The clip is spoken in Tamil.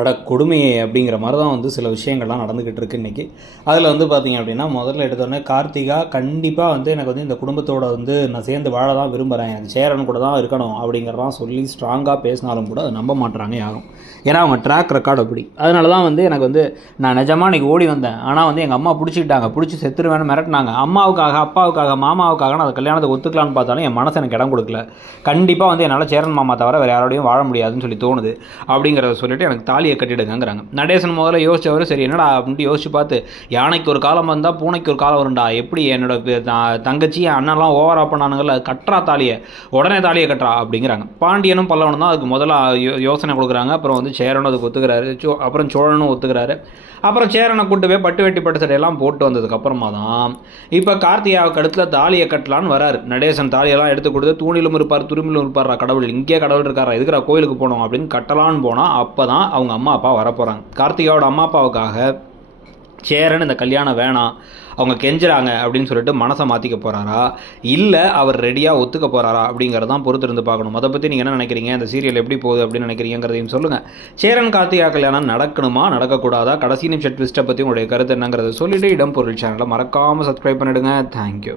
அட கொடுமையே அப்படிங்கிற மாதிரி தான் வந்து சில விஷயங்கள்லாம் நடந்துக்கிட்டு இருக்கு இன்றைக்கி. அதில் வந்து பார்த்திங்க அப்படின்னா, முதல்ல எடுத்தோடனே கார்த்திகா கண்டிப்பாக வந்து எனக்கு வந்து இந்த குடும்பத்தோட வந்து நான் சேர்ந்து வாழ தான் விரும்புகிறேன், எனக்கு சேரன் கூட தான் இருக்கணும் அப்படிங்கிறதான் சொல்லி ஸ்ட்ராங்காக பேசினாலும் கூட அதை நம்ப மாட்டுறாங்க யாரும். ஏன்னா அவங்க ட்ராக் ரெக்கார்டு அப்படி. அதனால தான் வந்து எனக்கு வந்து நான் நிஜமாக இன்றைக்கி ஓடி வந்தேன். ஆனால் வந்து எங்கள் அம்மா பிடிச்சிக்கிட்டாங்க, பிடிச்சி செத்துருவேன்னு மிரட்டினாங்க. அம்மாவுக்காக, அப்பாவுக்காக, மாமாவுக்காக நான் அந்த கல்யாணத்தை ஒத்துக்கலான்னு பார்த்தாலும் என் மனசு எனக்கு இடம் கொடுக்கல. கண்டிப்பாக வந்து என்னால் சேரன் மாமா தவிர வேறு யாரோடையும் வாழ முடியாதுன்னு சொல்லி தோணுது அப்படிங்கிறத சொல்லிட்டு எனக்கு தாலியை கட்டிடுங்கிறாங்க. நடேசன் முதல்ல யோசிச்சவர் சரி என்னடா அப்படின்ட்டு யோசிச்சு பார்த்து, யானைக்கு ஒரு காலம் வந்தால் பூனைக்கு ஒரு காலம் வரும்டா, எப்படி என்னோட தங்கச்சி அண்ணன்லாம் ஓவரா பண்ணானுங்கள்ல, கட்டுறா தாலியை, உடனே தாலியை கட்டுறா அப்படிங்கிறாங்க. பாண்டியனும் பல்லவனும் தான் அதுக்கு முதல்ல யோசனை கொடுக்குறாங்க. அப்புறம் வந்து சேரனும் அதுக்கு ஒத்துக்கிறாரு, அப்புறம் சோழனும் ஒத்துக்கிறாரு. அப்புறம் சேரனை கூட்டு போய் பட்டு வெட்டி பட்டு சட்டையெல்லாம் போட்டு வந்ததுக்கப்புறமா தான் இப்போ கார்த்திகாவுக்கு அடுத்துல தாலியை கட்டலான்னு வராரு. நடேசன் தாலியெல்லாம் எடுத்து கொடுத்து தூணிலும் இருப்பார் துரும்பிலும் இருப்பார், கடவுள் இங்கே கடவுள் இருக்காரா, எதுக்குறா கோயிலுக்கு போனோம் அப்படின்னு கட்டலான்னு போனால் அப்போ தான் அவங்க அம்மா அப்பா வரப்போகிறாங்க. கார்த்திகாவோட அம்மா அப்பாவுக்காக சேரன் இந்த கல்யாணம் வேணாம், அவங்க கெஞ்சுறாங்க அப்படின்னு சொல்லிட்டு மனசை மாற்றிக்க போகிறாரா, இல்லை அவர் ரெடியாக ஒத்துக்க போகிறாரா அப்படிங்கிறதான் பொறுத்து இருந்து பார்க்கணும். அதை பற்றி நீங்கள் என்ன நினைக்கிறீங்க, இந்த சீரியல் எப்படி போகுது அப்படின்னு நினைக்கிறீங்கிறதையும் சொல்லுங்கள். சேரன் கார்த்திகா கல்யாணம் நடக்கணுமா நடக்கக்கூடாதா, கடைசி நிமிஷம் ட்விஸ்ட்டை பற்றி உங்களுடைய கருத்து என்னங்கிறத சொல்லிவிட்டு இடம் பொருள் சேனலை மறக்காமல் சப்ஸ்கிரைப் பண்ணிவிடுங்க. தேங்க்யூ.